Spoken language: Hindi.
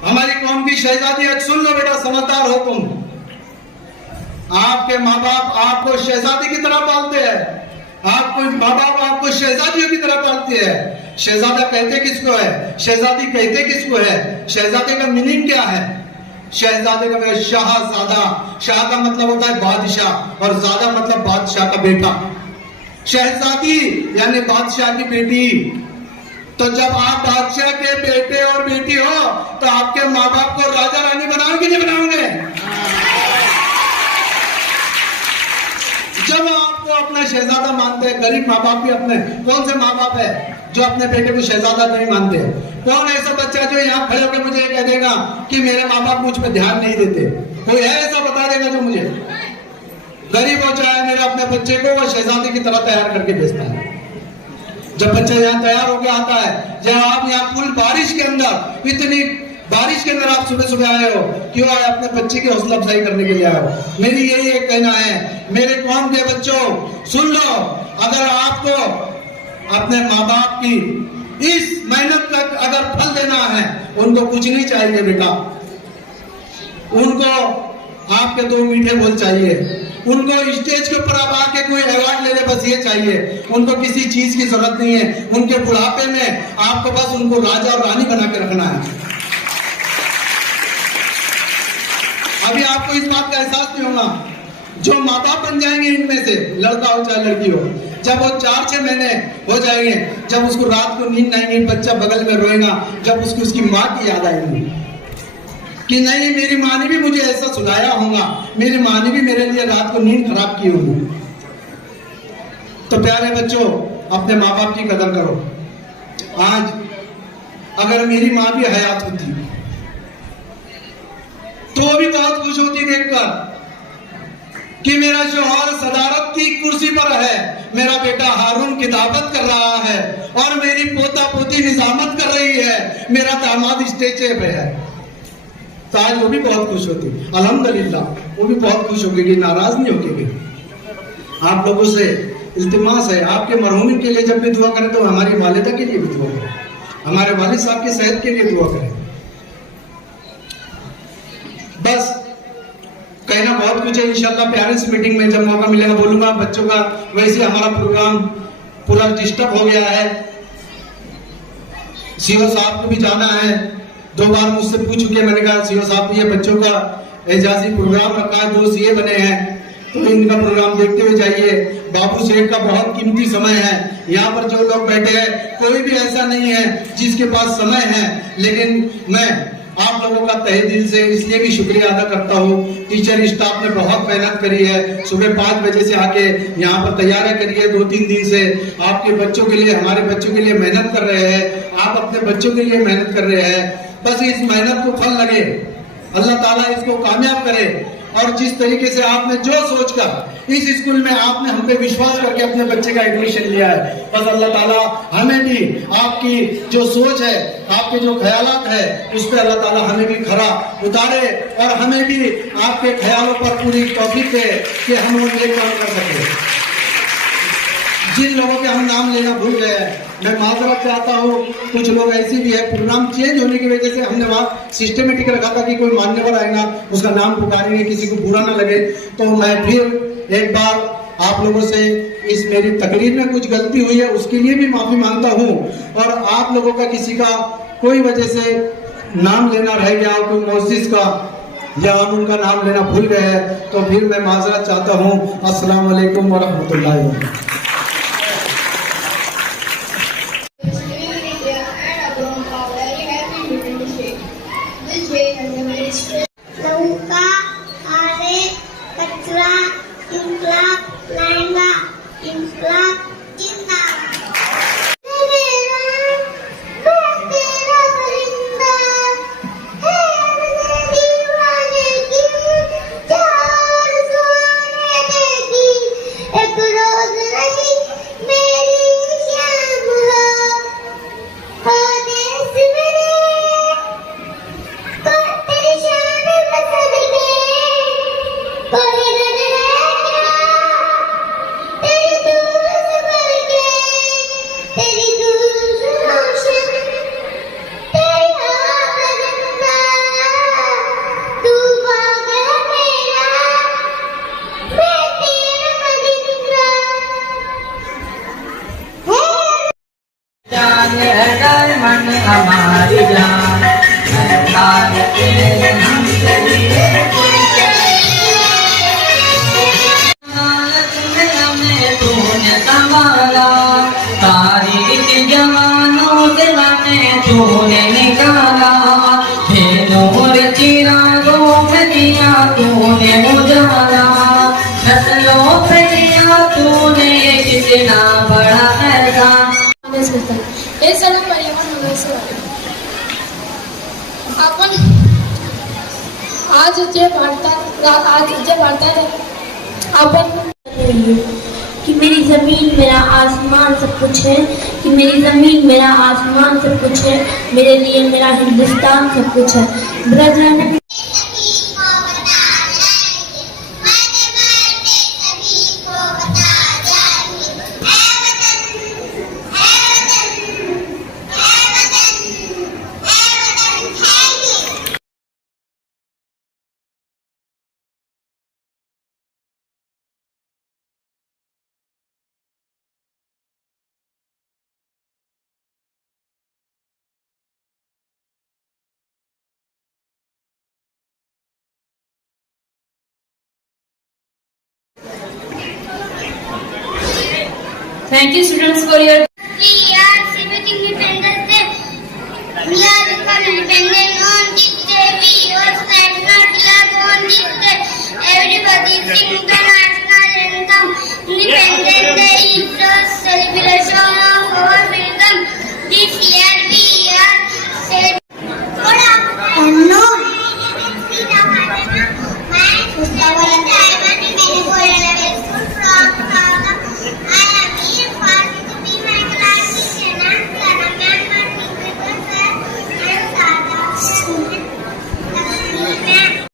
हमारी कौम की शहजादी, आज सुन लो बेटा, समझदार हो तुम। आपके माँ बाप आपको शहजादी की तरह पालते हैं, आपको माँ बाप आपको शहजादियों की तरह पालते हैं। शहजादा कहते किसको है, शहजादी कहते किसको है, शहजादे का मीनिंग क्या है? शहजादे का मतलब शाहजादा, शाह का मतलब होता है बादशाह और जादा मतलब बादशाह का बेटा। शहजादी यानी बादशाह की बेटी। तो जब आप बादशाह के बेटे और बेटी हो तो आपके माँ बाप को राजा रानी बनाओगे नहीं बनाओगे? जब आपको अपना शहजादा मानते हैं, गरीब माँ बाप भी अपने, कौन से माँ बाप है जो अपने बेटे को शहजादा नहीं मानते? कौन ऐसा बच्चा जो यहाँ खड़े होकर मुझे कह देगा कि मेरे माँ बाप मुझ पर ध्यान नहीं देते? कोई है ऐसा? बता देगा जो मुझे। गरीब हो चाहे, मेरे अपने बच्चे को वो शहजादी की तरह तैयार करके भेजता है। जब बच्चा यहाँ तैयार होकर आता है, जब आप यहाँ फुल बारिश के अंदर, इतनी बारिश के अंदर आप सुबह सुबह आए हो, क्यों आए? अपने बच्चे की हौसला अफजाई करने के लिए आए हो। मेरी यही एक कहना है, मेरे कौम के बच्चों सुन लो, अगर आपको अपने माँ बाप की इस मेहनत का अगर फल देना है, उनको कुछ नहीं चाहिए बेटा, उनको आपके दो मीठे बोल चाहिए, उनको स्टेज के ऊपर आप आके कोई अवार्ड ले ले, बस ये चाहिए। उनको किसी चीज की जरूरत नहीं है। उनके बुढ़ापे में आपको बस उनको राजा और रानी बना के रखना है। अभी आपको इस बात का एहसास नहीं होगा, जो माँ बाप बन जाएंगे इनमें से, लड़का हो चाहे लड़की हो, जब वो 4-6 महीने हो जाएंगे, जब उसको रात को नींद नहीं आएगी, बच्चा बगल में रोएगा, जब उसको उसकी माँ की याद आएगी कि नहीं मेरी माँ ने भी मुझे ऐसा सुलाया होगा, मेरी माँ ने भी मेरे लिए रात को नींद खराब की होगी। तो प्यारे बच्चों, अपने माँ बाप की कदर करो। आज अगर मेरी माँ भी हयात होती तो भी बहुत खुश होती देखकर कि मेरा शौहर सदारत की कुर्सी पर है, मेरा बेटा हारून किताबत कर रहा है और मेरी पोता पोती निजामत कर रही है, मेरा दामाद स्टेज पे है। तो आज वो भी बहुत खुश होती, अल्हम्दुलिल्लाह, वो भी बहुत खुश होगी, नाराज नहीं होगी। आप लोगों से इल्तिमास है, आपके मरहूमिन के लिए जब भी दुआ करें तो हमारी वालिदा के लिए भी दुआ करें, हमारे वालिद साहब की सेहत के लिए दुआ करें। बस कहना बहुत कुछ है, इंशाल्लाह पेरेंट्स मीटिंग में जब मौका मिलेगा बोलूंगा बच्चों का। वैसे हमारा प्रोग्राम पूरा डिस्टर्ब हो गया है, सीओ साहब को भी जाना है, 2 बार मुझसे पूछ चुके, मैंने कहा सीओ साहब ये बच्चों का एजाजी प्रोग्राम रखा है, 2 सीए बने हैं, तो इनका प्रोग्राम देखते हुए जाइए। बाबू सेठ का बहुत कीमती समय है, यहाँ पर जो लोग बैठे हैं कोई भी ऐसा नहीं है जिसके पास समय है, लेकिन मैं आप लोगों का तहे दिल से इसलिए भी शुक्रिया अदा करता हूँ। टीचर स्टाफ ने बहुत मेहनत करी है, सुबह 5 बजे से आके यहाँ पर तैयारियां करी है, 2-3 दिन से आपके बच्चों के लिए, हमारे बच्चों के लिए मेहनत कर रहे हैं, आप अपने बच्चों के लिए मेहनत कर रहे हैं। बस इस मेहनत को फल लगे, अल्लाह ताला इसको कामयाब करे। और जिस तरीके से आपने जो सोचकर इस स्कूल में आपने हम पे विश्वास करके अपने बच्चे का एडमिशन लिया है, बस अल्लाह ताला हमें भी आपकी जो सोच है, आपके जो ख्यालात है, उस पर अल्लाह ताला हमें भी खरा उतारे और हमें भी आपके ख्यालों पर पूरी तौफीक दे कि हम वो ये काम कर सके। जिन लोगों के हम नाम लेना भूल गए हैं, मैं माजरत चाहता हूँ। कुछ लोग ऐसे भी है, प्रोग्राम चेंज होने की वजह से हमने वहाँ सिस्टमेटिक रखा था कि कोई मान्यवर आएगा उसका नाम पुकारेंगे, किसी को बुरा ना लगे। तो मैं फिर एक बार आप लोगों से इस मेरी तकरीर में कुछ गलती हुई है उसके लिए भी माफी मांगता हूँ, और आप लोगों का किसी का कोई वजह से नाम लेना रह गया, कोई मोजिज का या उनका नाम लेना भूल गए तो फिर मैं माजरत चाहता हूँ। अस्सलाम वालेकुम व रहमतुल्लाहि व बरकातहू। एक रोज तारीख जवानों दिल में तूने निकाला, हे नूर चिरागों में दिया तूने उजाला, फसलों पे दिया तूने कितना बड़ा एहसान। हे सगळं पर्यावरण नगरसेवा आपण आज जे भारतात आपण कि मेरी ज़मीन मेरा आसमान सब कुछ है, कि मेरी ज़मीन मेरा आसमान सब कुछ है, मेरे लिए मेरा हिंदुस्तान सब कुछ है। Braj Thank you students for your